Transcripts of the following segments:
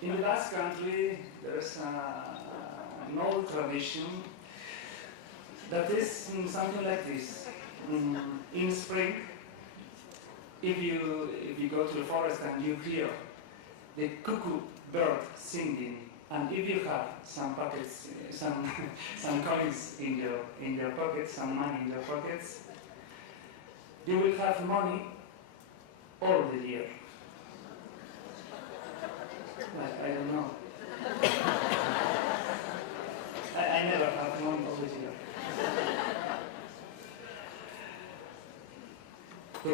In the Basque Country, there's an old tradition that is something like this. In spring, if you go to the forest and you hear the cuckoo bird singing, and if you have some pockets, some coins in your pockets, some money in your pockets, you will have money all the year. I don't know. I never have money all the year. The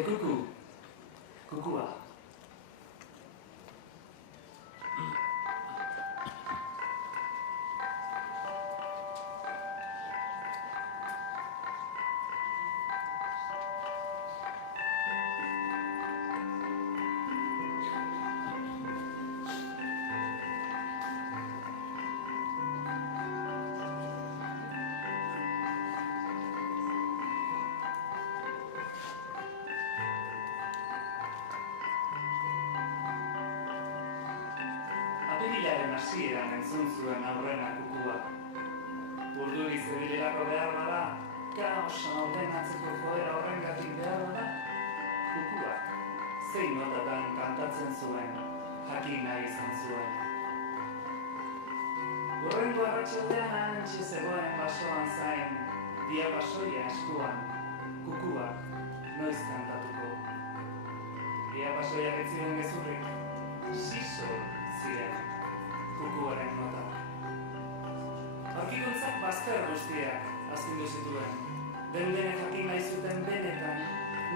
kukua. Apirilaren hasieran entzun zuen aurrena kukua. Urduri zebilerako behar bada, kaosa ordenatzeko joera horrengatik behar bada, kukuak zein notatan kantatzen zuen, jakin nahi izan zuen. Hurrengo arratsaldean hantxe zegoen basoan zain, dia basoia eskuan, kukuak noiz kantatuko. Dia basoiak ez ziren gezurrik, siso ziren kukuaren notak. Aurkikuntzak bazter guztiak astindu zituen. Denek jakin nahi zuten benetan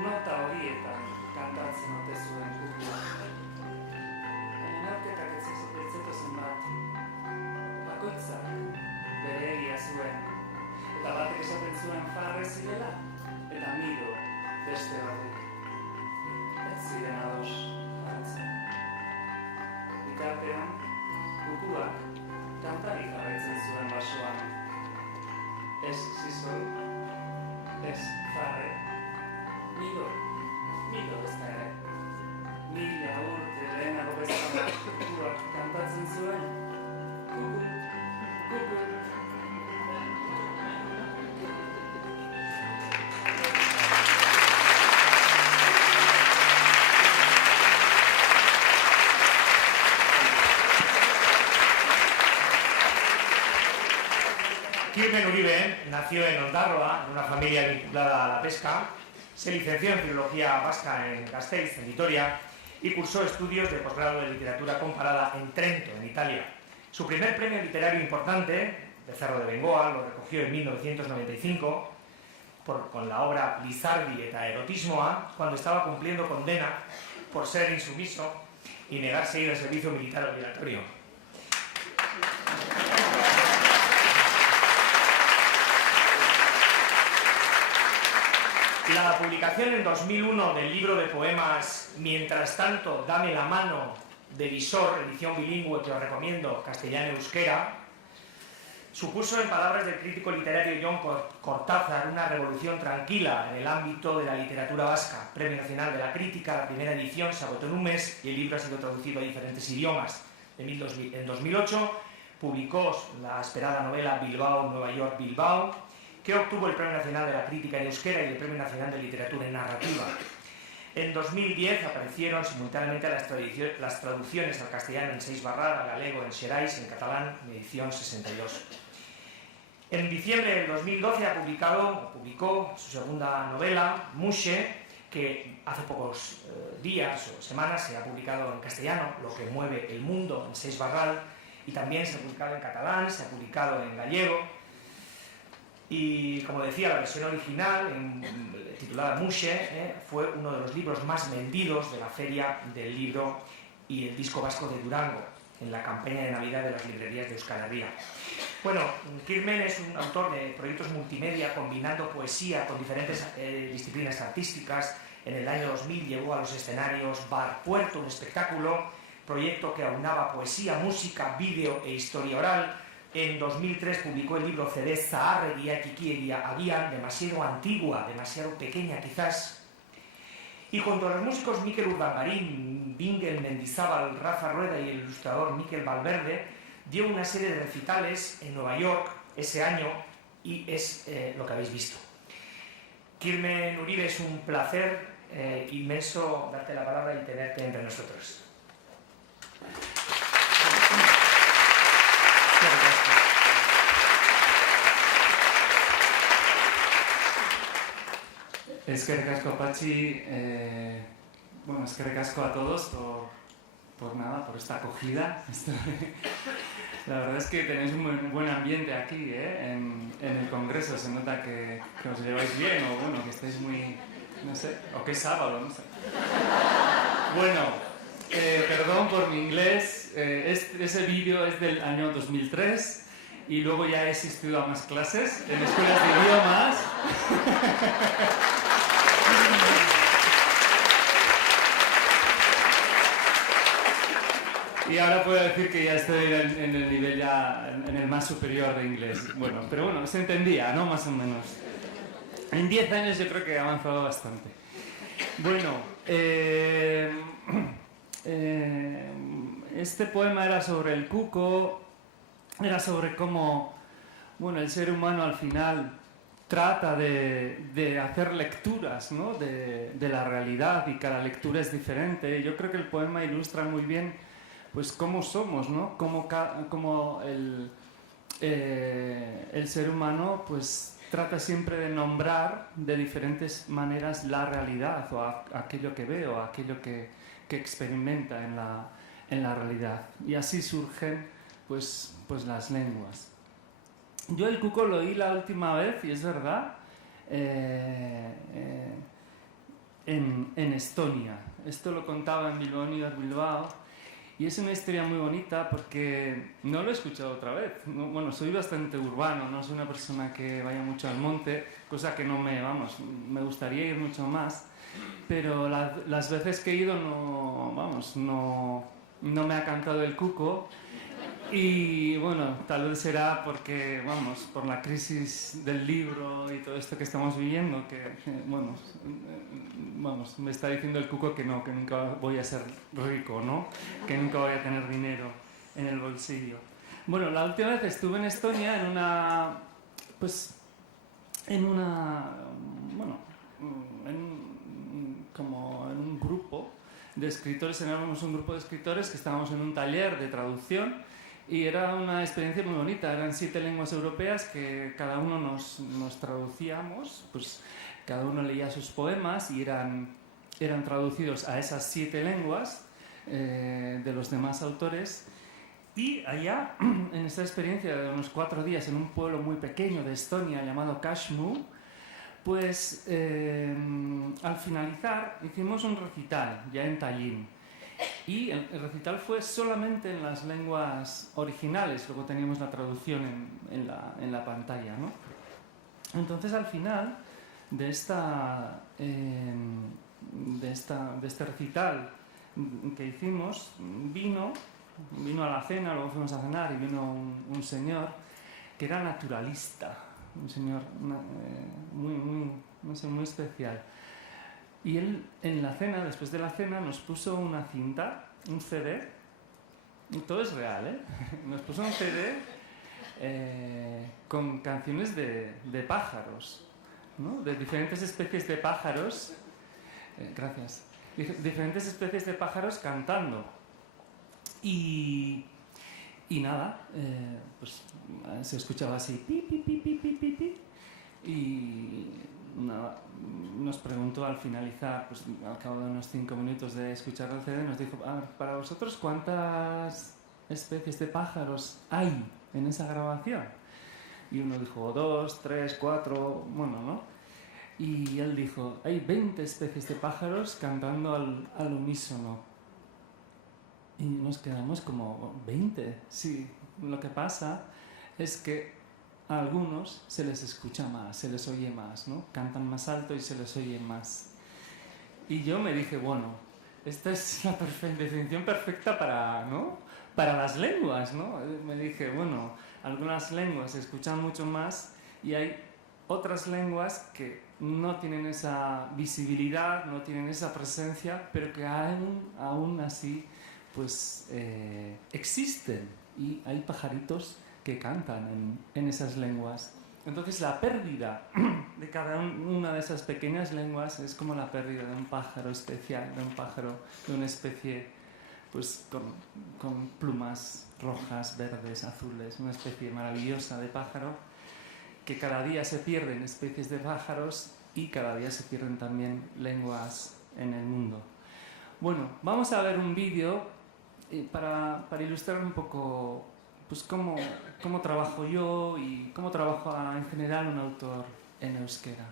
nota horietan kantatzen ote zuen kukuak. Baina neurketak etzetozen bat. Bakoitzak bere egia zuen. Eta batek esaten zuen farre zirela, eta mido beste batek. Ez ziren ados hartzen. Bitartean, kukuak kantari jarraitzen zuen basoan. Ez zizoi, ez farre, mido ez da ere. Mila urte lehenago bezala kukuak kantatzen zuen. Kuku. Kirmen Uribe nació en Ondarroa, en una familia vinculada a la pesca. Se licenció en Filología Vasca en Gasteiz, en Vitoria, y cursó estudios de posgrado de literatura comparada en Trento, en Italia. Su primer premio literario importante, de Cerro de Bengoa, lo recogió en 1995 con la obra Lizardi eta erotismoa, cuando estaba cumpliendo condena por ser insumiso y negarse a ir al servicio militar obligatorio. La publicación en 2001 del libro de poemas Mientras tanto, dame la mano, de Visor, edición bilingüe que os recomiendo, castellano-euskera, supuso, en palabras del crítico literario Jon Cortázar, una revolución tranquila en el ámbito de la literatura vasca. Premio Nacional de la Crítica, la primera edición se agotó en un mes y el libro ha sido traducido a diferentes idiomas. En 2008 publicó la esperada novela Bilbao, Nueva York, Bilbao, que obtuvo el Premio Nacional de la Crítica en Euskera y el Premio Nacional de Literatura en Narrativa. En 2010 aparecieron simultáneamente las traducciones al castellano en Seix Barral, a galego en Xerais, en catalán, en edición 62. En diciembre del 2012 publicó su segunda novela, Mushe, que hace pocos días o semanas se ha publicado en castellano, Lo que mueve el mundo, en Seix Barral, y también se ha publicado en catalán, se ha publicado en gallego. Y, como decía, la versión original, titulada Mushe, fue uno de los libros más vendidos de la Feria del Libro y el Disco Vasco de Durango, en la campaña de Navidad de las librerías de Euskal Herria. Bueno, Kirmen es un autor de proyectos multimedia combinando poesía con diferentes disciplinas artísticas. En el año 2000 llevó a los escenarios Bar Puerto, un espectáculo, proyecto que aunaba poesía, música, vídeo e historia oral. En 2003 publicó el libro CD Zaharregia Txikiegia Agian, demasiado antigua, demasiado pequeña quizás. Y junto a los músicos Mikel Urdangarín, Bingel Mendizábal, Rafa Rueda y el ilustrador Mikel Valverde, dio una serie de recitales en Nueva York ese año y es lo que habéis visto. Kirmen Uribe, es un placer inmenso darte la palabra y tenerte entre nosotros. Eskerrik asko, Patxi. Bueno, eskerrik asko a todos por esta acogida. La verdad es que tenéis un buen ambiente aquí, en el Congreso. Se nota que os lleváis bien, o bueno, que estáis muy, no sé, o que es sábado, no sé. Bueno, perdón por mi inglés. Ese vídeo es del año 2003 y luego ya he asistido a más clases en escuelas de idiomas. Y ahora puedo decir que ya estoy en el nivel en el más superior de inglés. Bueno, pero bueno, se entendía, ¿no? Más o menos. En 10 años yo creo que he avanzado bastante. Bueno, este poema era sobre el cuco, era sobre cómo, bueno, el ser humano al final trata de hacer lecturas, ¿no? de la realidad, y cada lectura es diferente. Yo creo que el poema ilustra muy bien pues cómo somos, ¿no? Cómo el ser humano pues trata siempre de nombrar de diferentes maneras la realidad, o aquello que ve, o aquello que experimenta en la realidad. Y así surgen pues las lenguas. Yo el cuco lo oí la última vez, y es verdad, en Estonia. Esto lo contaba en Bilbao Unidas Bilbao. Y es una historia muy bonita porque no lo he escuchado otra vez. Bueno, soy bastante urbano, no soy una persona que vaya mucho al monte, cosa que no me gustaría ir mucho más, pero las veces que he ido no me ha cantado el cuco. Y bueno, tal vez será porque, por la crisis del libro y todo esto que estamos viviendo, me está diciendo el cuco que nunca voy a ser rico, ¿no? Que nunca voy a tener dinero en el bolsillo. Bueno, la última vez estuve en Estonia en un grupo de escritores. Éramos un grupo de escritores que estábamos en un taller de traducción. Y era una experiencia muy bonita. Eran 7 lenguas europeas que cada uno nos traducíamos, pues cada uno leía sus poemas y eran traducidos a esas 7 lenguas de los demás autores. Y allá, en esta experiencia de unos 4 días en un pueblo muy pequeño de Estonia llamado Kashmu, pues al finalizar hicimos un recital ya en Tallinn. Y el recital fue solamente en las lenguas originales, luego teníamos la traducción en la pantalla, ¿no? Entonces al final de este recital que hicimos, vino a la cena, luego fuimos a cenar y vino un señor que era naturalista, un señor muy especial. Y él en la cena, después de la cena, nos puso una cinta, un CD, y todo es real, ¿eh? Nos puso un CD con canciones de pájaros, ¿no? De diferentes especies de pájaros, gracias, diferentes especies de pájaros cantando. Y nada, pues se escuchaba así, pi, pi, pi, pi, pi, pi, pi, y nada, nos preguntó al finalizar, pues al cabo de unos 5 minutos de escuchar el CD, nos dijo: para vosotros, ¿cuántas especies de pájaros hay en esa grabación? Y uno dijo 2, 3, 4, bueno, ¿no? Y él dijo: hay 20 especies de pájaros cantando al unísono. Y nos quedamos como: 20, sí. Lo que pasa es que a algunos se les escucha más, se les oye más, ¿no? Cantan más alto y se les oye más. Y yo me dije, bueno, esta es la definición perfecta para las lenguas, ¿no? Me dije, bueno, algunas lenguas se escuchan mucho más y hay otras lenguas que no tienen esa visibilidad, no tienen esa presencia, pero que aún así pues, existen, y hay pajaritos que cantan en esas lenguas. Entonces la pérdida de cada una de esas pequeñas lenguas es como la pérdida de un pájaro especial, de un pájaro de una especie pues, con plumas rojas, verdes, azules, una especie maravillosa de pájaro, que cada día se pierden especies de pájaros y cada día se pierden también lenguas en el mundo. Bueno, vamos a ver un vídeo para ilustrar un poco pues, cómo trabajo yo y cómo trabaja en general un autor en euskera.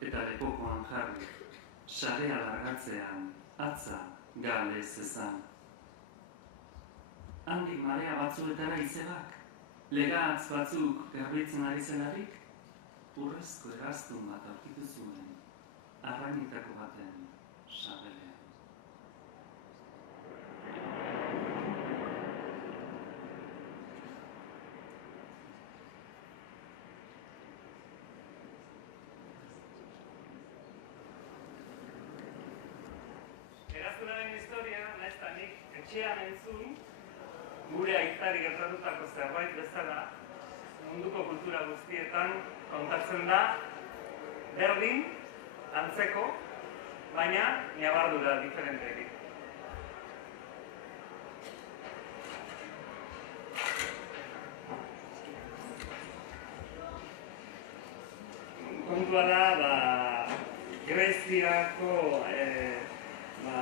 Eta lepokoan jarri, sarea largatzean, atza, gal ez ezan. Handik marea batzuetara izebak, legatz batzuk garbitzen ari zelarik, urrezko eraztun bat aurkitu zuen, arrainetako baten sabelean. Eraztunaren historia, nahiz eta nik etxean entzun, gure aitari gertatutako zerbait bezala, munduko kultura guztietan kontatzen da, berdin, antzeko, baina ñabardura diferenteki. Kontua da, Greziako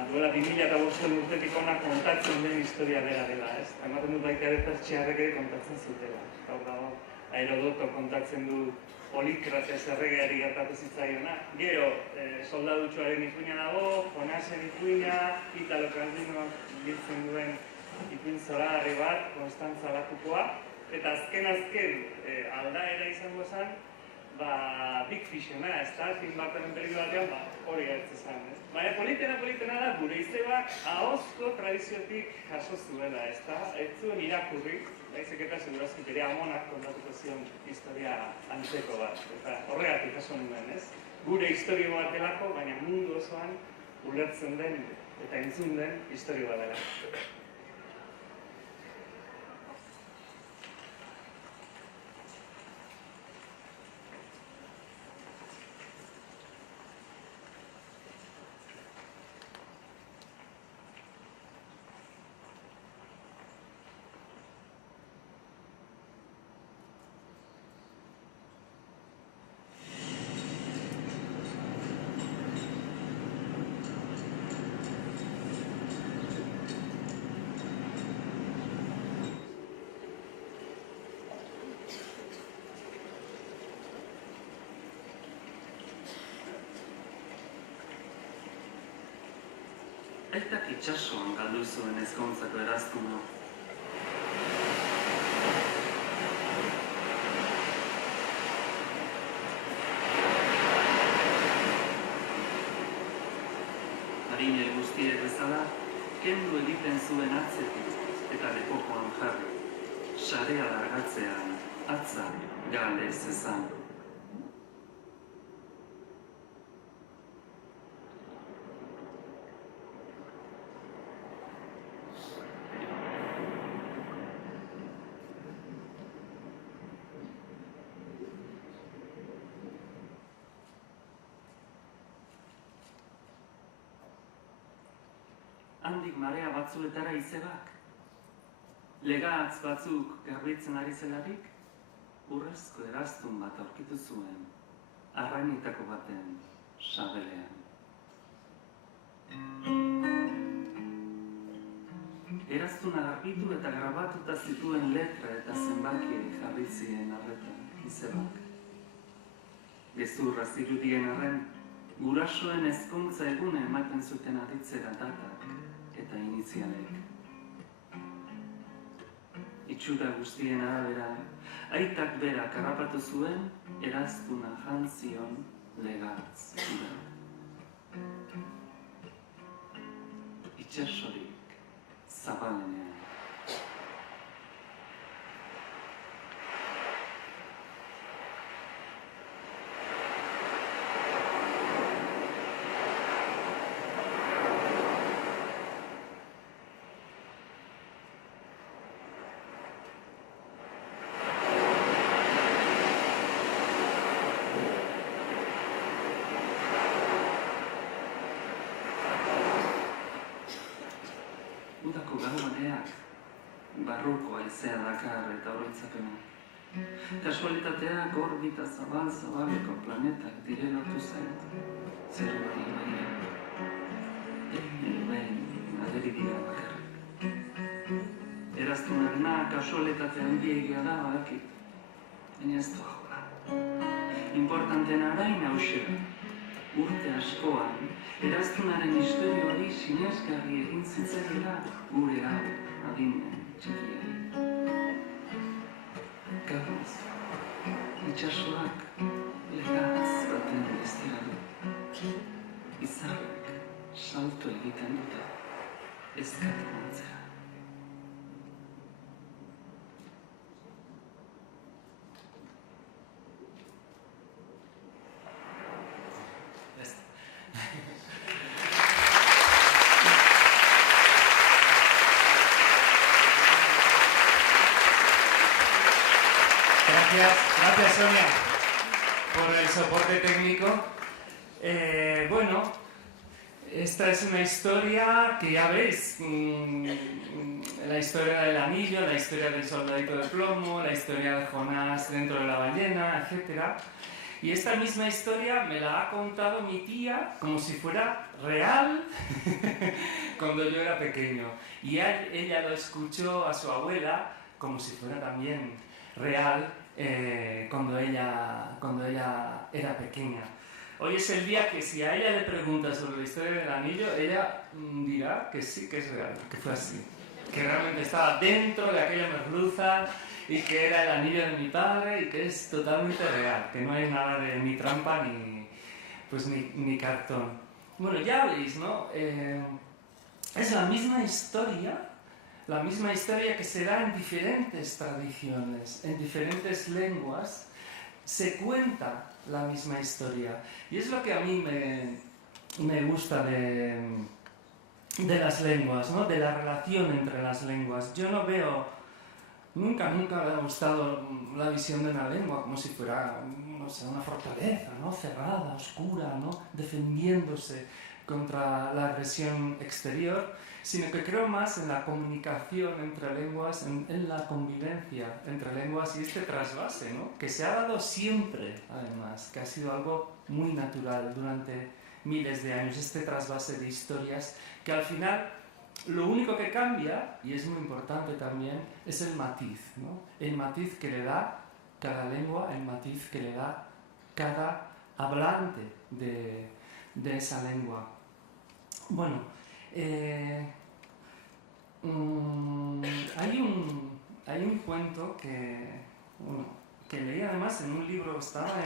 duela 2005 urtetik hona kontatzen den historia bera dela, ez? Ematen dut baita ere pertsiarrek ere kontatzen zutela. Gaur dago, Herodoto kontatzen du Polikrates erregeari gertatu zitzaiona. Gero, soldadutxoaren ipuina dago, Jonasen ipuina, Italo Calvinoak biltzen duen ipuin zoragarri bat, Konstantza Batukoa, eta azken aldaera izango zen, Big Fish-ena, ez da, film baten pelikula batean, hori gertzen zen, ez? Baina politena da, gure izebak ahozko tradiziotik jaso zuela, ez da? Ez zuen irakurri, baizik eta segurazki bere amonak kontatuko zion historia antzeko bat, eta horregatik jaso nuen, ez? Gure historio bat delako, baina mundu osoan ulertzen den eta entzun den historio bat dela. Aitak itxasoan galdu zuen ezkontzako eraztuna. Harinei guztiek bezala, kendu egiten zuen atzetik eta lepokoan jarri. Sarea largatzean, atza, gal ez ezan. Handik marea batzuetara izebak, legatz batzuk garbitzen ari zelarik, urrezko eraztun bat aurkitu zuen, arrainetako baten sabelean. Eraztuna garbitu eta grabatuta zituen letra eta zenbakiei jarri ziren arretan izebak. Gezurra zirudien arren, gurasoen ezkontza egune ematen zuten aditzera datak eta inizialek. itxura guztien arabera, aitak berak harrapatu zuen, eraztuna jantzion legatz. Itxasorik zabalenean. Udako gauaneak barruko haizea dakar eta oroitzapena. Kasualitateak orbita zabaleko planetak direlatu zait. Zeruari baina. Behin, aderi dira bakarrik. Eraztunarena kasualitatea handiegia da badakit. Baina ez doa jola. Importantena arain hausia. Urte askoan, eraztunaren historio hori sinesgarri egin zitzaila gure hau adinen txikiari. Gauz, itxasoak legatz baten bestera du. Izarrak salto egiten dute, ezkatu antzera. Gracias Sonia por el soporte técnico. Bueno, esta es una historia que ya veis, la historia del anillo, la historia del soldadito de plomo, la historia de Jonás dentro de la ballena, etc. Y esta misma historia me la ha contado mi tía como si fuera real cuando yo era pequeño. Y ella lo escuchó a su abuela como si fuera también real cuando ella era pequeña. Hoy es el día que si a ella le preguntas sobre la historia del anillo, ella dirá que sí, que es real, que fue así. Que realmente estaba dentro de aquella merluza y que era el anillo de mi padre y que es totalmente real, que no hay nada de ni trampa ni cartón. Bueno, ya veis, ¿no? Es la misma historia que se da en diferentes tradiciones, en diferentes lenguas, se cuenta la misma historia. Y es lo que a mí me gusta de las lenguas, ¿no? De la relación entre las lenguas. Yo no veo, nunca me ha gustado la visión de una lengua como si fuera, no sé, una fortaleza, ¿no? Cerrada, oscura, ¿no? Defendiéndose contra la agresión exterior, sino que creo más en la comunicación entre lenguas, en la convivencia entre lenguas y este trasvase, ¿no? Que se ha dado siempre, además, que ha sido algo muy natural durante miles de años, este trasvase de historias, que al final lo único que cambia, y es muy importante también, es el matiz, ¿no? El matiz que le da cada lengua, el matiz que le da cada hablante de esa lengua. Bueno, hay un cuento que leí además en un libro, estaba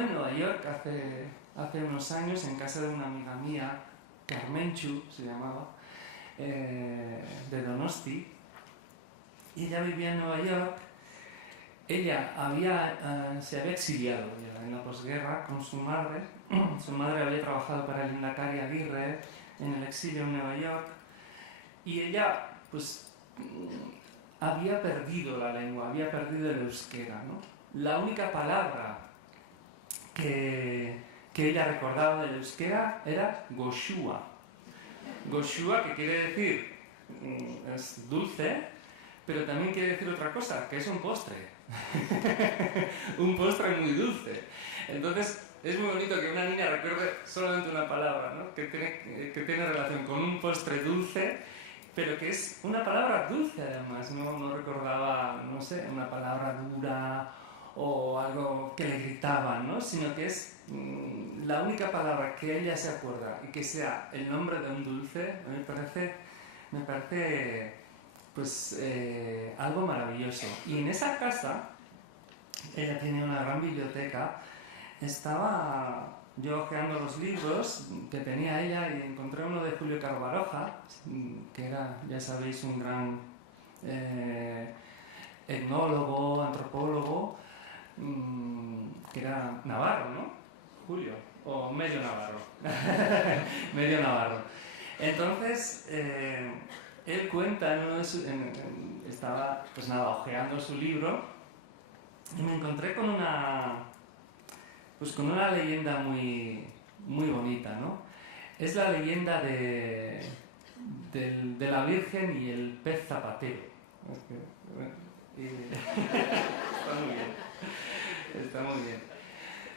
en Nueva York hace unos años en casa de una amiga mía, Carmenchu se llamaba, de Donosti, y ella vivía en Nueva York. Ella se había exiliado ya en la posguerra con su madre. Su madre había trabajado para el Indacari Aguirre en el exilio en Nueva York, y ella pues había perdido la lengua, había perdido el euskera, ¿no? La única palabra que ella recordaba del euskera era goshua. Goshua, que quiere decir, es dulce, pero también quiere decir otra cosa, que es un postre. Un postre muy dulce. Entonces, es muy bonito que una niña recuerde solamente una palabra, ¿no? que tiene relación con un postre dulce, pero que es una palabra dulce además. No recordaba, no sé, una palabra dura o algo que le gritaban, ¿no? Sino que es la única palabra que ella se acuerda y que sea el nombre de un dulce. Me parece pues algo maravilloso. Y en esa casa, ella tenía una gran biblioteca, estaba yo hojeando los libros que tenía ella y encontré uno de Julio Caro Baroja, que era, ya sabéis, un gran etnólogo, antropólogo, que era navarro, ¿no? Julio, o medio navarro. Medio navarro. Entonces, él cuenta, en uno de estaba, pues nada, hojeando su libro y me encontré con con una leyenda muy, muy bonita, ¿no? Es la leyenda de la Virgen y el pez zapatero. Está muy bien. Está muy bien.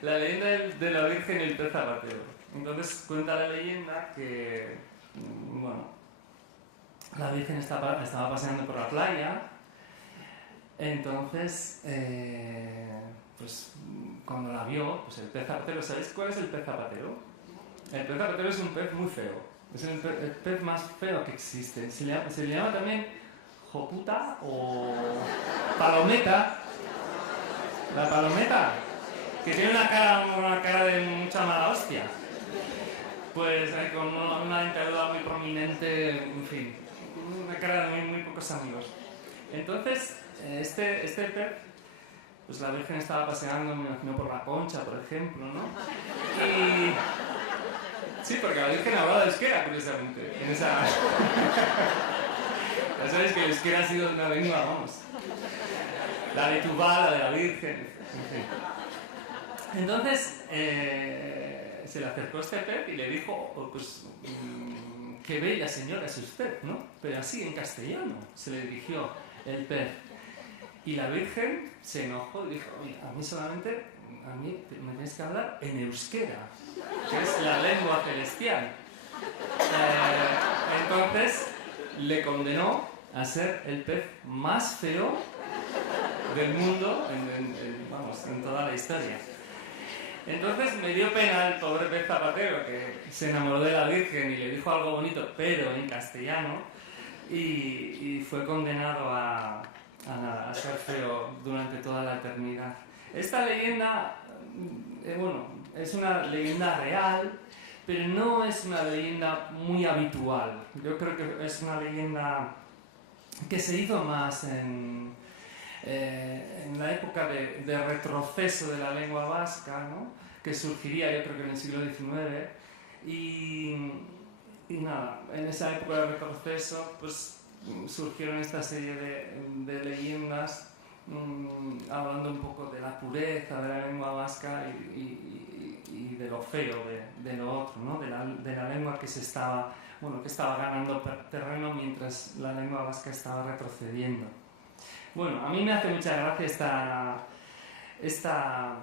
La leyenda de la Virgen y el pez zapatero. Entonces cuenta la leyenda que, bueno, la Virgen estaba paseando por la playa. Entonces, pues cuando la vio, pues el pez zapatero, ¿sabéis cuál es el pez zapatero? El pez zapatero es un pez muy feo. Es el pez más feo que existe. Se le llama también joputa o palometa. La palometa, que tiene una cara de mucha mala hostia. Pues con una dentadura muy prominente, en fin, una cara de muy pocos amigos. Entonces, este pez, pues la Virgen estaba paseando, me imagino, por la Concha, por ejemplo, ¿no? Y... sí, porque la Virgen hablaba de euskera, curiosamente, en esa... Ya sabéis que el euskera ha sido una lengua, vamos. La de Tubal, la de la Virgen, en fin. Entonces, se le acercó este pez y le dijo, oh, pues, qué bella señora es usted, ¿no? Pero así, en castellano, se le dirigió el pez. Y la Virgen se enojó y dijo, oye, a mí me tienes que hablar en euskera, que es la lengua celestial. Entonces, le condenó a ser el pez más feo del mundo en toda la historia. Entonces me dio pena el pobre pez zapatero que se enamoró de la Virgen y le dijo algo bonito, pero en castellano, y fue condenado a ser feo durante toda la eternidad. Esta leyenda, bueno, es una leyenda real, pero no es una leyenda muy habitual. Yo creo que es una leyenda que se hizo más en la época de retroceso de la lengua vasca, ¿no? Que surgiría yo creo que en el siglo XIX, y nada, en esa época de retroceso pues surgieron esta serie de leyendas hablando un poco de la pureza de la lengua vasca y de lo feo de lo otro, ¿no? de la lengua que estaba ganando terreno mientras la lengua vasca estaba retrocediendo. Bueno, a mí me hace mucha gracia esta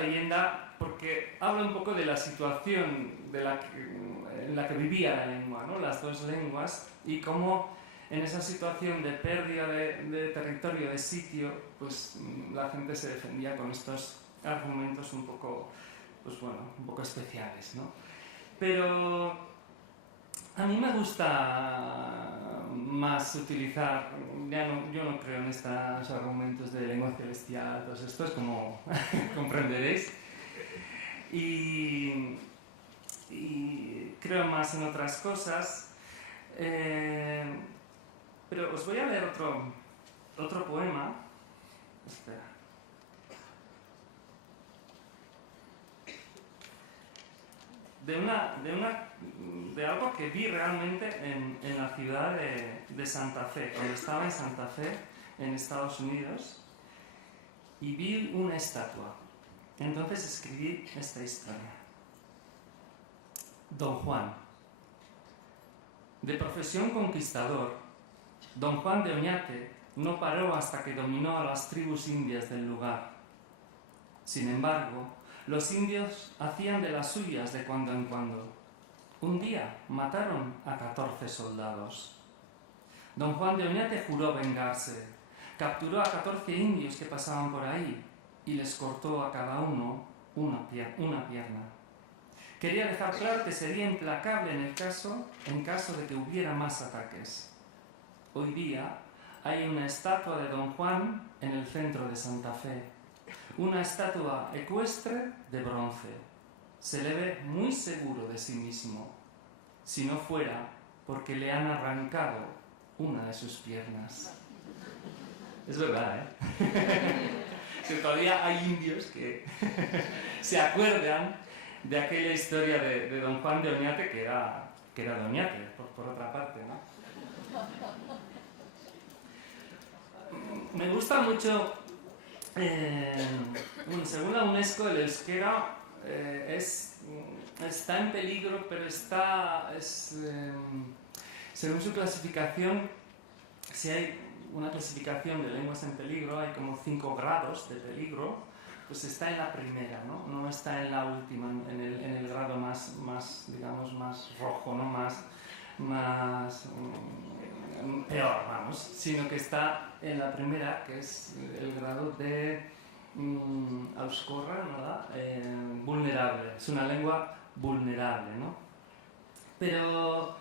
leyenda porque habla un poco de la situación en la que vivía la lengua, ¿no? Las dos lenguas, y cómo en esa situación de pérdida de territorio, de sitio, pues la gente se defendía con estos argumentos un poco especiales, ¿no? Pero a mí me gusta más utilizar, yo no creo en estos argumentos de lengua celestial, todos estos, como comprenderéis, y creo más en otras cosas, pero os voy a leer otro poema. Espera. De algo que vi realmente en la ciudad de Santa Fe, cuando estaba en Santa Fe, en Estados Unidos, y vi una estatua. Entonces escribí esta historia. Don Juan. De profesión conquistador, Don Juan de Oñate no paró hasta que dominó a las tribus indias del lugar. Sin embargo, los indios hacían de las suyas de cuando en cuando. Un día mataron a 14 soldados. Don Juan de Oñate juró vengarse. Capturó a 14 indios que pasaban por ahí y les cortó a cada uno una pierna. Quería dejar claro que sería implacable en caso de que hubiera más ataques. hoy día, hay una estatua de Don Juan en el centro de Santa Fe. Una estatua ecuestre de bronce. Se le ve muy seguro de sí mismo, si no fuera porque le han arrancado una de sus piernas. Es verdad, ¿eh? Que todavía hay indios que se acuerdan de aquella historia de Don Juan de Oñate, que era de Oñate, por otra parte, ¿no? Me gusta mucho, según la UNESCO, el euskera está en peligro, pero según su clasificación, si hay una clasificación de lenguas en peligro, hay como 5 grados de peligro, pues está en la primera, ¿no? No está en la última, en el grado más digamos, más rojo, ¿no? Más peor, vamos, sino que está en la primera, que es el grado de auskorra, ¿no? Vulnerable. Es una lengua vulnerable, ¿no? Pero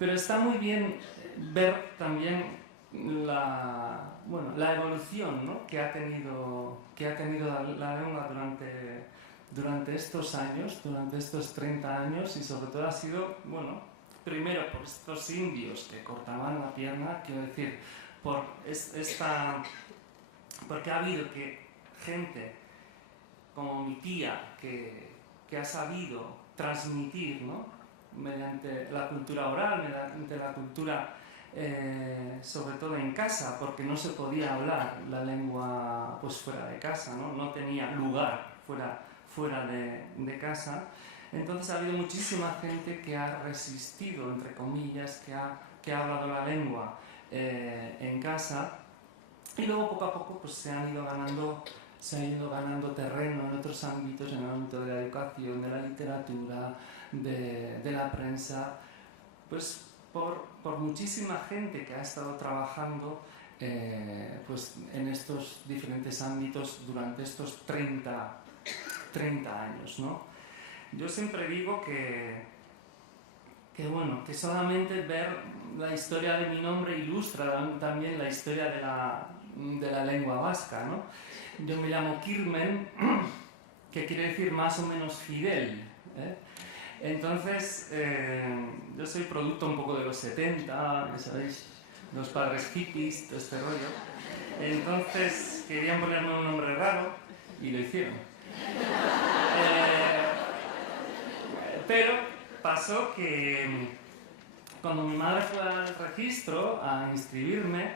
está muy bien ver también la evolución, ¿no? que ha tenido la lengua durante estos años, durante estos 30 años, y sobre todo ha sido, bueno, primero por estos indios que cortaban la pierna, quiero decir, porque ha habido gente como mi tía que ha sabido transmitir, ¿no? Mediante la cultura oral, mediante la cultura sobre todo en casa, porque no se podía hablar la lengua pues fuera de casa, no tenía lugar fuera de casa. Entonces ha habido muchísima gente que ha resistido, entre comillas, que ha hablado la lengua en casa, y luego poco a poco pues se ha ido ganando terreno en otros ámbitos, en el ámbito de la educación, de la literatura, de la prensa, pues por muchísima gente que ha estado trabajando pues en estos diferentes ámbitos durante estos 30 años, ¿no? Yo siempre digo que solamente ver la historia de mi nombre ilustra también la historia de la lengua vasca, ¿no? Yo me llamo Kirmen, que quiere decir más o menos Fidel, ¿eh? Entonces, yo soy producto un poco de los 70, ya sabéis, los padres hippies, todo este rollo. Entonces, querían ponerme un nombre raro y lo hicieron. Pero pasó que cuando mi madre fue al registro a inscribirme,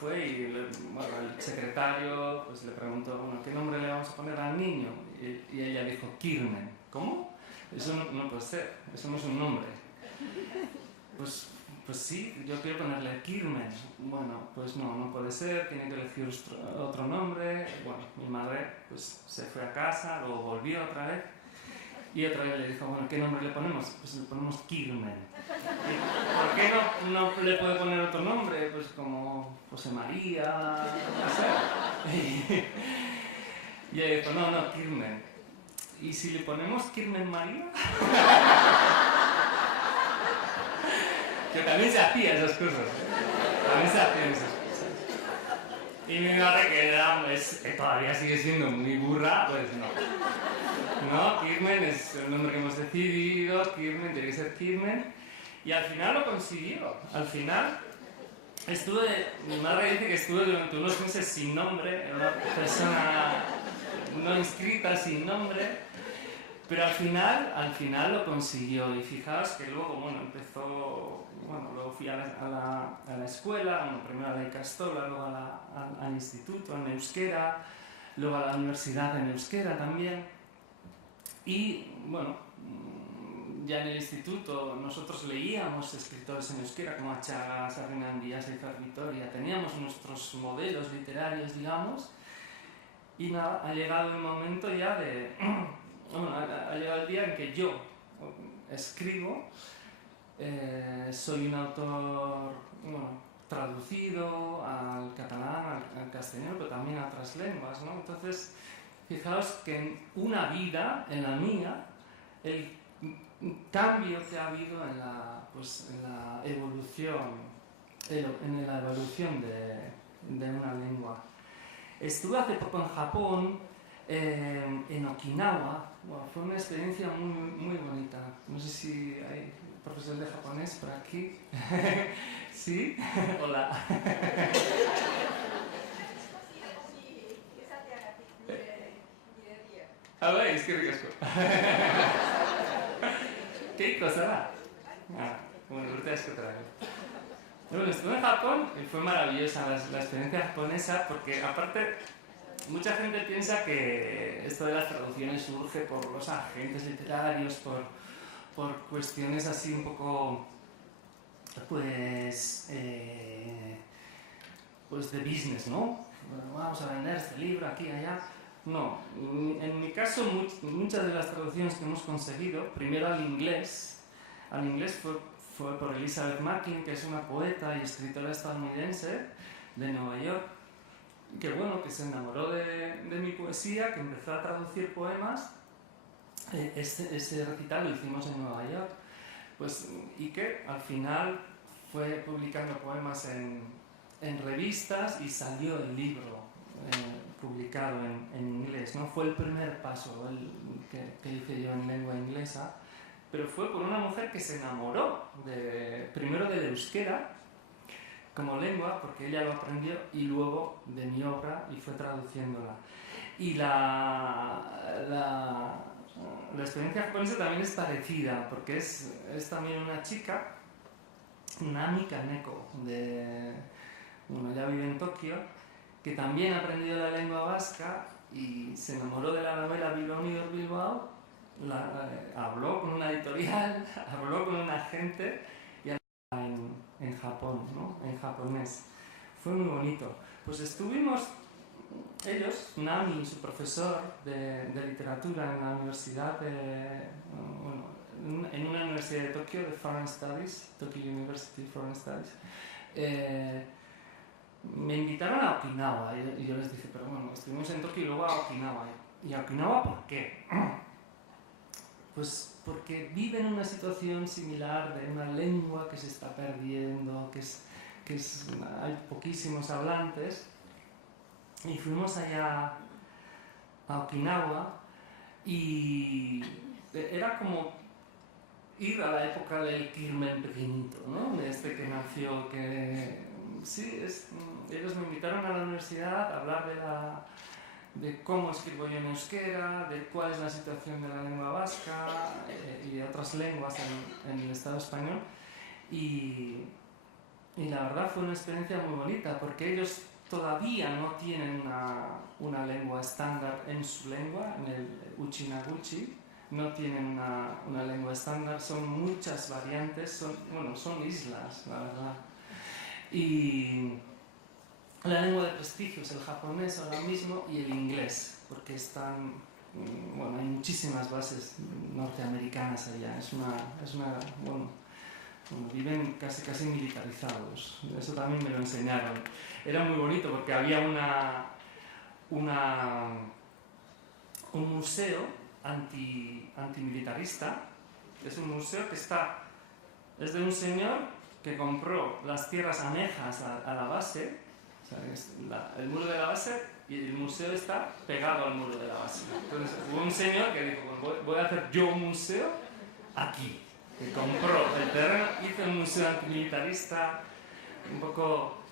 fue y el secretario pues, le preguntó, bueno, ¿qué nombre le vamos a poner al niño? Y ella dijo, Kirmen. ¿Cómo? Eso no puede ser, eso no es un nombre. Pues sí, yo quiero ponerle Kirmen. Bueno, pues no puede ser, tiene que elegir otro nombre. Bueno, mi madre pues se fue a casa, luego volvió otra vez. Y otra vez le dijo, bueno, ¿qué nombre le ponemos? Pues le ponemos Kirmen. ¿Por qué no le puede poner otro nombre? Pues como José María, no sé. Y ella dijo, no, Kirmen. ¿Y si le ponemos Kirmen María? Que también se hacía esas cosas. Y mi madre, que todavía sigue siendo muy burra, pues no, Kirmen es el nombre que hemos decidido, Kirmen, tiene que ser Kirmen. Y al final lo consiguió. Al final mi madre dice que estuve durante unos meses sin nombre, era una persona no inscrita, sin nombre, pero al final lo consiguió. Y fijaos que luego, luego fui a la escuela, primero a la Ikastola, luego al instituto en euskera, luego a la universidad en euskera también. Y bueno, ya en el instituto nosotros leíamos escritores en euskera como Achaga, Sarrinandi, Aizar Vitoria, teníamos nuestros modelos literarios, digamos, y nada, ha llegado el momento ya ha llegado el día en que yo escribo, soy un autor, traducido al catalán, al castellano, pero también a otras lenguas, ¿no? Entonces, fijaos que en una vida, en la mía, cambio que ha habido en la evolución, en la evolución de una lengua. Estuve hace poco en Japón, en Okinawa. Bueno, fue una experiencia muy bonita. No sé si hay profesor de japonés por aquí. ¿Sí? Hola. Ah, bai, eskerrik asko. Keiko, ¿será? Ah, bueno, urte askotara. Bueno, estuve en Japón y fue maravillosa la experiencia japonesa porque aparte mucha gente piensa que esto de las traducciones surge por los agentes literarios, por cuestiones así un poco pues de business, ¿no? Bueno, vamos a vender este libro aquí, allá. No, en mi caso muchas de las traducciones que hemos conseguido, primero al inglés fue por Elizabeth Macklin, que es una poeta y escritora estadounidense de Nueva York, que bueno, que se enamoró de mi poesía, que empezó a traducir poemas. Ese recital lo hicimos en Nueva York, pues, y que al final fue publicando poemas en revistas y salió el libro publicado en inglés, ¿no? Fue el primer paso que hice yo en lengua inglesa, pero fue por una mujer que se enamoró primero del euskera como lengua, porque ella lo aprendió, y luego de mi obra y fue traduciéndola. Y la experiencia japonesa también es parecida, porque es también una chica, Nami Kaneko, ya vive en Tokio, que también ha aprendido la lengua vasca y se enamoró de la novela Bilbao Unidos Bilbao, habló con una editorial, habló con un agente y en Japón, ¿no? En japonés. Fue muy bonito. Pues estuvimos ellos, Nami y su profesor de literatura en la universidad en una universidad de Tokio, de Foreign Studies, Tokyo University Foreign Studies, me invitaron a Okinawa y yo les dije, pero bueno, estuvimos en Tokio y luego a Okinawa. ¿Y a Okinawa por qué? Pues porque viven una situación similar de una lengua que se está perdiendo, hay poquísimos hablantes. Y fuimos allá a Okinawa y era como ir a la época del Kirmen pequeñito, ¿no? De este que nació, ellos me invitaron a la universidad a hablar de cómo escribo yo en euskera, de cuál es la situación de la lengua vasca y de otras lenguas en el Estado español. Y la verdad fue una experiencia muy bonita porque ellos todavía no tienen una lengua estándar en su lengua, en el Uchinaguchi, no tienen una lengua estándar, son muchas variantes, son islas, la verdad. Y la lengua de prestigio es el japonés ahora mismo y el inglés, porque hay muchísimas bases norteamericanas allá, viven casi militarizados, eso también me lo enseñaron. Era muy bonito porque había un museo antimilitarista, es un museo que es de un señor que compró las tierras anejas a la base, o sea, el muro de la base, y el museo está pegado al muro de la base. Entonces hubo un señor que dijo, pues voy a hacer yo un museo aquí, que compró el terreno, hizo un museo antimilitarista, un poco,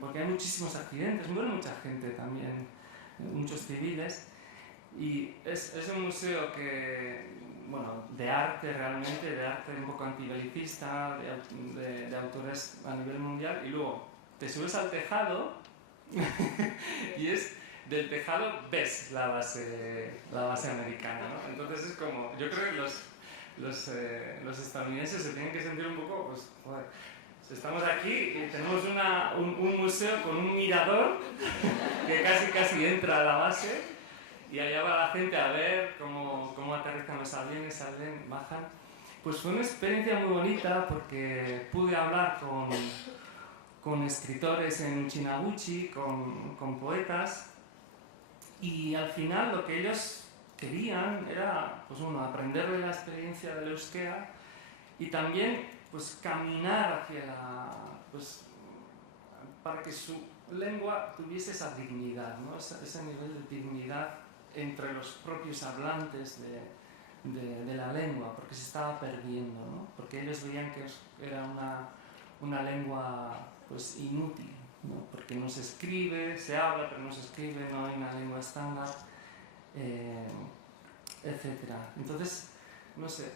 porque hay muchísimos accidentes, muere mucha gente también, muchos civiles, y es un museo de arte realmente, de arte un poco antibelicista, de autores a nivel mundial, y luego te subes al tejado y del tejado ves la base americana, ¿no? Entonces es como, yo creo que los estadounidenses se tienen que sentir un poco, pues, joder, estamos aquí y tenemos un museo con un mirador que casi entra a la base y allá va la gente a ver cómo aterrizan los aviones, salen, bajan. Pues fue una experiencia muy bonita porque pude hablar con escritores en Uchinaguchi, con poetas, y al final lo que ellos querían era, pues bueno, aprender de la experiencia del euskera y también, pues, caminar hacia pues, para que su lengua tuviese esa dignidad, ¿no? Ese nivel de dignidad entre los propios hablantes de la lengua, porque se estaba perdiendo, ¿no? Porque ellos veían que era una lengua, pues, inútil, ¿no? Porque no se escribe, se habla, pero no se escribe, no hay una lengua estándar, etc. Entonces, no sé,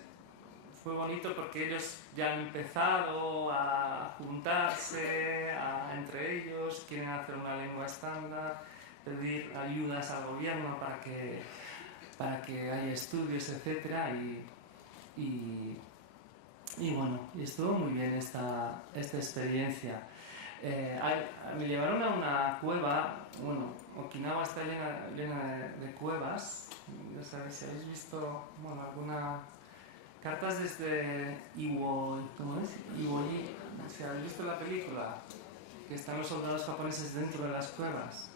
fue bonito porque ellos ya han empezado a juntarse entre ellos, quieren hacer una lengua estándar, pedir ayudas al gobierno para que haya estudios, etc. Y bueno, y estuvo muy bien esta experiencia. Me llevaron a una cueva, bueno, Okinawa está llena de cuevas, ya sabéis, si habéis visto, bueno, alguna... Cartas desde Iwo... ¿cómo es? Iwo Jima, si habéis visto la película, que están los soldados japoneses dentro de las cuevas.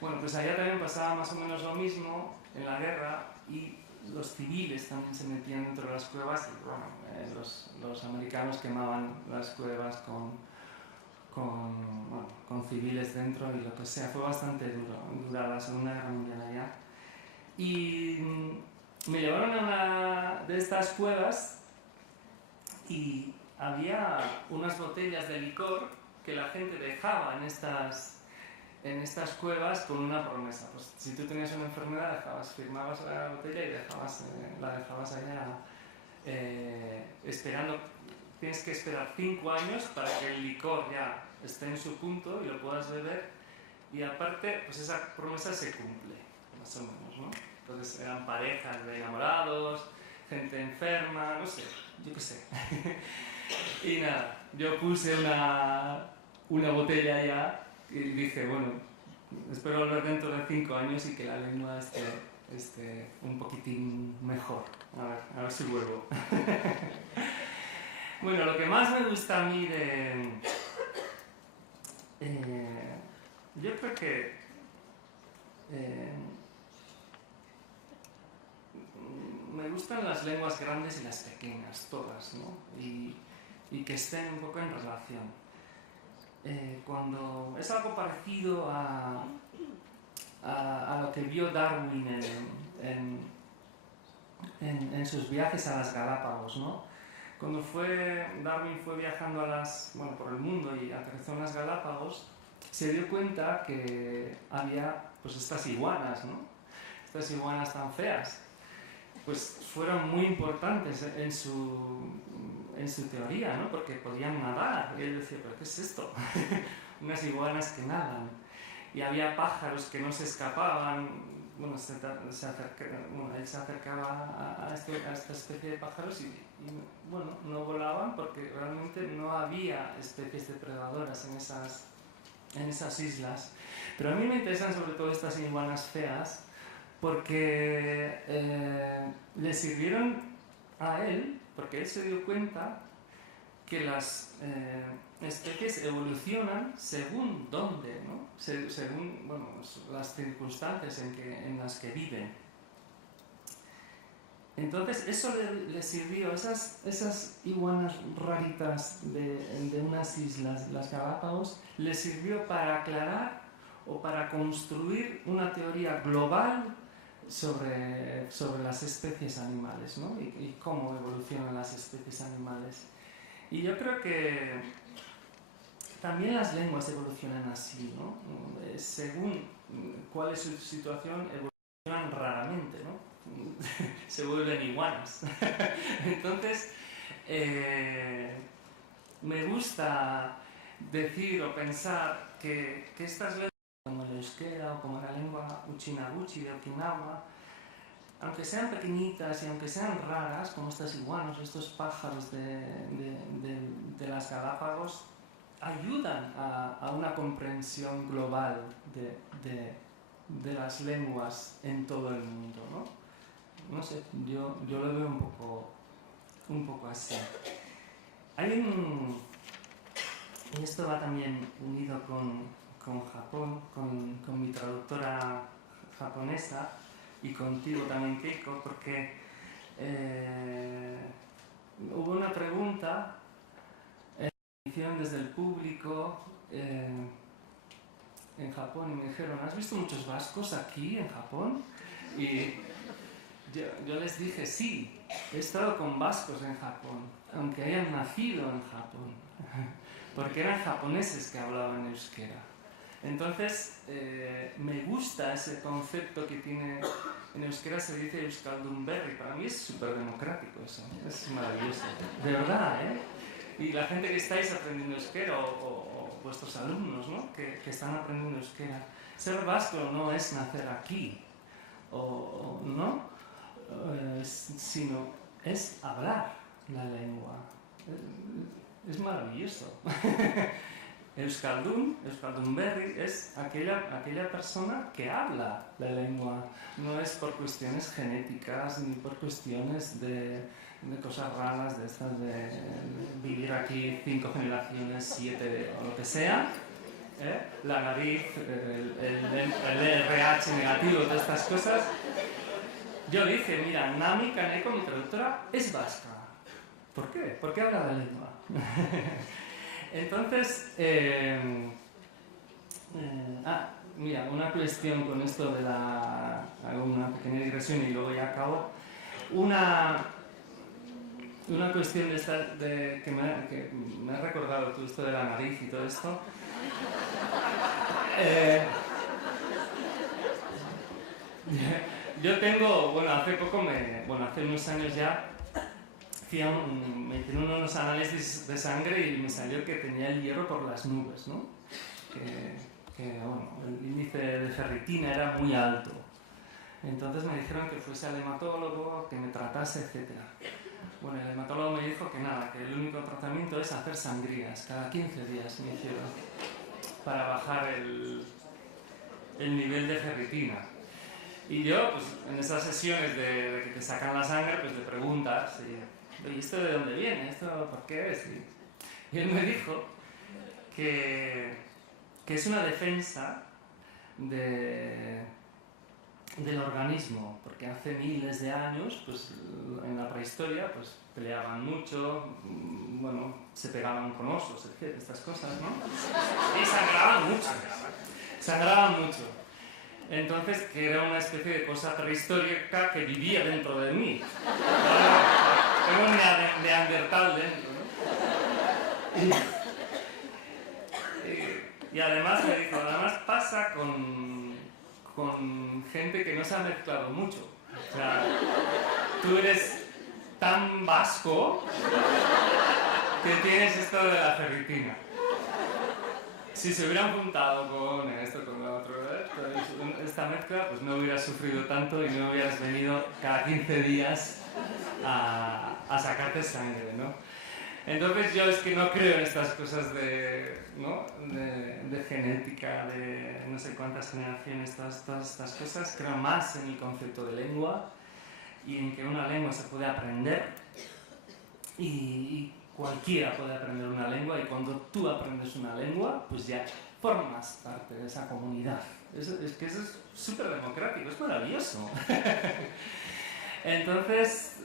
Bueno, pues allá también pasaba más o menos lo mismo en la guerra y los civiles también se metían dentro de las cuevas y bueno, los americanos quemaban las cuevas con civiles dentro y lo que sea. Fue bastante dura la Segunda Guerra Mundial allá. Y me llevaron a una de estas cuevas y había unas botellas de licor que la gente dejaba en estas cuevas con una promesa. Pues si tú tenías una enfermedad, firmabas la botella y la dejabas allá esperando. Tienes que esperar 5 años para que el licor ya esté en su punto y lo puedas beber. Y aparte, pues esa promesa se cumple, más o menos, ¿no? Entonces eran parejas de enamorados, gente enferma, no sé, yo qué sé. Y nada, yo puse una botella allá y dije, bueno, espero volver dentro de 5 años y que la lengua esté un poquitín mejor. A ver si vuelvo. Bueno, lo que más me gusta a mí yo creo que me gustan las lenguas grandes y las pequeñas, todas, ¿no? Y que estén un poco en relación. Cuando es algo parecido a lo que vio Darwin en sus viajes a las Galápagos, ¿no? Cuando Darwin fue viajando por el mundo y aterrizó en las Galápagos, se dio cuenta que había pues estas iguanas, ¿no? Estas iguanas tan feas. Pues fueron muy importantes en su teoría, ¿no? Porque podían nadar. Y él decía, ¿pero qué es esto? Unas iguanas que nadan. Y había pájaros que no se escapaban. Bueno, él se acercaba a esta especie de pájaros y bueno, no volaban porque realmente no había especies depredadoras en esas islas. Pero a mí me interesan sobre todo estas iguanas feas porque le sirvieron a él, porque él se dio cuenta que las especies evolucionan según dónde, ¿no? Según las circunstancias en las que viven. Entonces eso le sirvió, esas iguanas raritas de unas islas, las Galápagos, le sirvió para aclarar o para construir una teoría global sobre las especies animales, ¿no? Y cómo evolucionan las especies animales. Y yo creo que también las lenguas evolucionan así, ¿no? Según cuál es su situación, evolucionan raramente, ¿no? Se vuelven iguanas. Entonces, me gusta decir o pensar que estas lenguas, como el euskera o como la lengua uchinaguchi de Okinawa, aunque sean pequeñitas y aunque sean raras, como estas iguanas o estos pájaros de las Galápagos, ayudan a una comprensión global de las lenguas en todo el mundo, ¿no? No sé, yo lo veo un poco así. Y esto va también unido con Japón, con mi traductora japonesa, y contigo también, Keiko, porque hubo una pregunta hicieron desde el público en Japón y me dijeron, ¿has visto muchos vascos aquí en Japón? Y yo les dije, sí, he estado con vascos en Japón, aunque hayan nacido en Japón, porque eran japoneses que hablaban euskera. Entonces, me gusta ese concepto que tiene, en euskera se dice euskaldunberri, para mí es súper democrático eso, es maravilloso, de verdad, ¿eh? Y la gente que estáis aprendiendo euskera o vuestros alumnos, ¿no? que están aprendiendo euskera, ser vasco no es nacer aquí, ¿no? Sino es hablar la lengua. Es maravilloso. Euskaldunberri es aquella persona que habla la lengua. No es por cuestiones genéticas ni por cuestiones de cosas raras, de estas de vivir aquí 5 generaciones, 7 o lo que sea. La nariz, el RH negativo, todas estas cosas. Yo dije, mira, Nami Kaneko, mi traductora, es vasca. ¿Por qué? ¿Por qué habla la lengua? Entonces, mira, una cuestión con esto de hago una pequeña digresión y luego ya acabo. Una cuestión de esta, que me ha recordado todo esto de la nariz y todo esto. Yo tengo, hace unos años ya, me hicieron unos análisis de sangre y me salió que tenía el hierro por las nubes, ¿no? El índice de ferritina era muy alto. Entonces me dijeron que fuese al hematólogo, que me tratase, etc. Bueno, el hematólogo me dijo que nada, que el único tratamiento es hacer sangrías, cada 15 días me hicieron, para bajar el nivel de ferritina. Y yo, pues, en esas sesiones de que te sacan la sangre, pues le preguntas, ¿y esto de dónde viene? ¿Esto por qué es? Y él me dijo que es una defensa del organismo, porque hace miles de años, pues, en la prehistoria, pues, peleaban mucho, se pegaban con osos, etc., estas cosas, ¿no? Y sangraban mucho. Entonces, que era una especie de cosa prehistórica que vivía dentro de mí. Tengo un neandertal dentro, ¿no? Y además me dijo, además pasa con gente que no se ha mezclado mucho. O sea, tú eres tan vasco que tienes esto de la ferritina. Si se hubieran juntado con esto, con lo otro, esta mezcla, pues no hubieras sufrido tanto y no hubieras venido cada 15 días a sacarte sangre, ¿no? Entonces yo es que no creo en estas cosas de genética, de no sé cuántas generaciones, todas estas cosas. Creo más en el concepto de lengua y en que una lengua se puede aprender y cualquiera puede aprender una lengua, y cuando tú aprendes una lengua, pues ya formas parte de esa comunidad. Es que eso es súper democrático, es maravilloso. Entonces,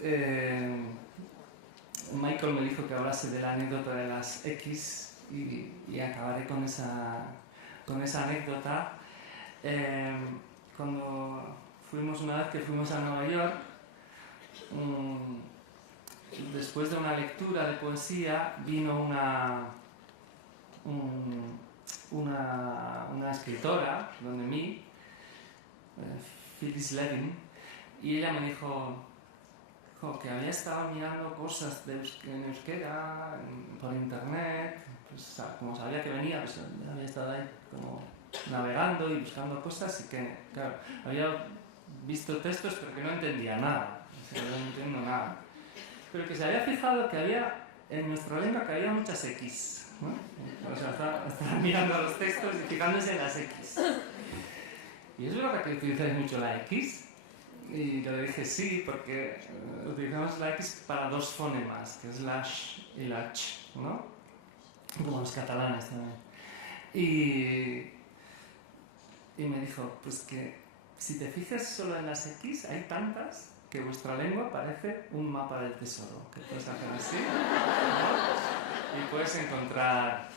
Michael me dijo que hablase de la anécdota de las X y acabaré con esa anécdota. Cuando una vez que fuimos a Nueva York, después de una lectura de poesía, vino una escritora donde mí, Phyllis Levin, y ella me dijo que había estado mirando cosas en euskera por internet, pues como sabía que venía, pues había estado ahí como navegando y buscando cosas, y que, claro, había visto textos pero que no entendía nada, o sea, no entiendo nada. Pero que se había fijado que había, en nuestra lengua, que había muchas X, ¿no? O sea, estaba mirando los textos y fijándose en las X. ¿Y es verdad que utilizáis mucho la X? Y yo le dije sí, porque utilizamos la X para dos fonemas, que es la sh y la ch, ¿no? Como los catalanes también. Y me dijo, pues que si te fijas solo en las X, hay tantas que vuestra lengua parece un mapa del tesoro, que puedes hacer así, ¿no? Y puedes encontrar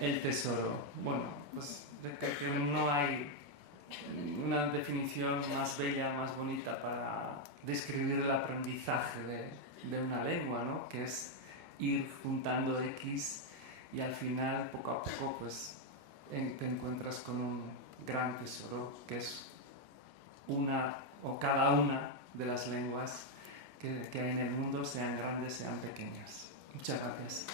el tesoro. Bueno, pues que no hay una definición más bella, más bonita para describir el aprendizaje de una lengua, ¿no? Que es ir juntando X y al final, poco a poco, pues te encuentras con un gran tesoro, que es una o cada una de las lenguas que hay en el mundo, sean grandes, sean pequeñas. Muchas gracias.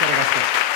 Gracias.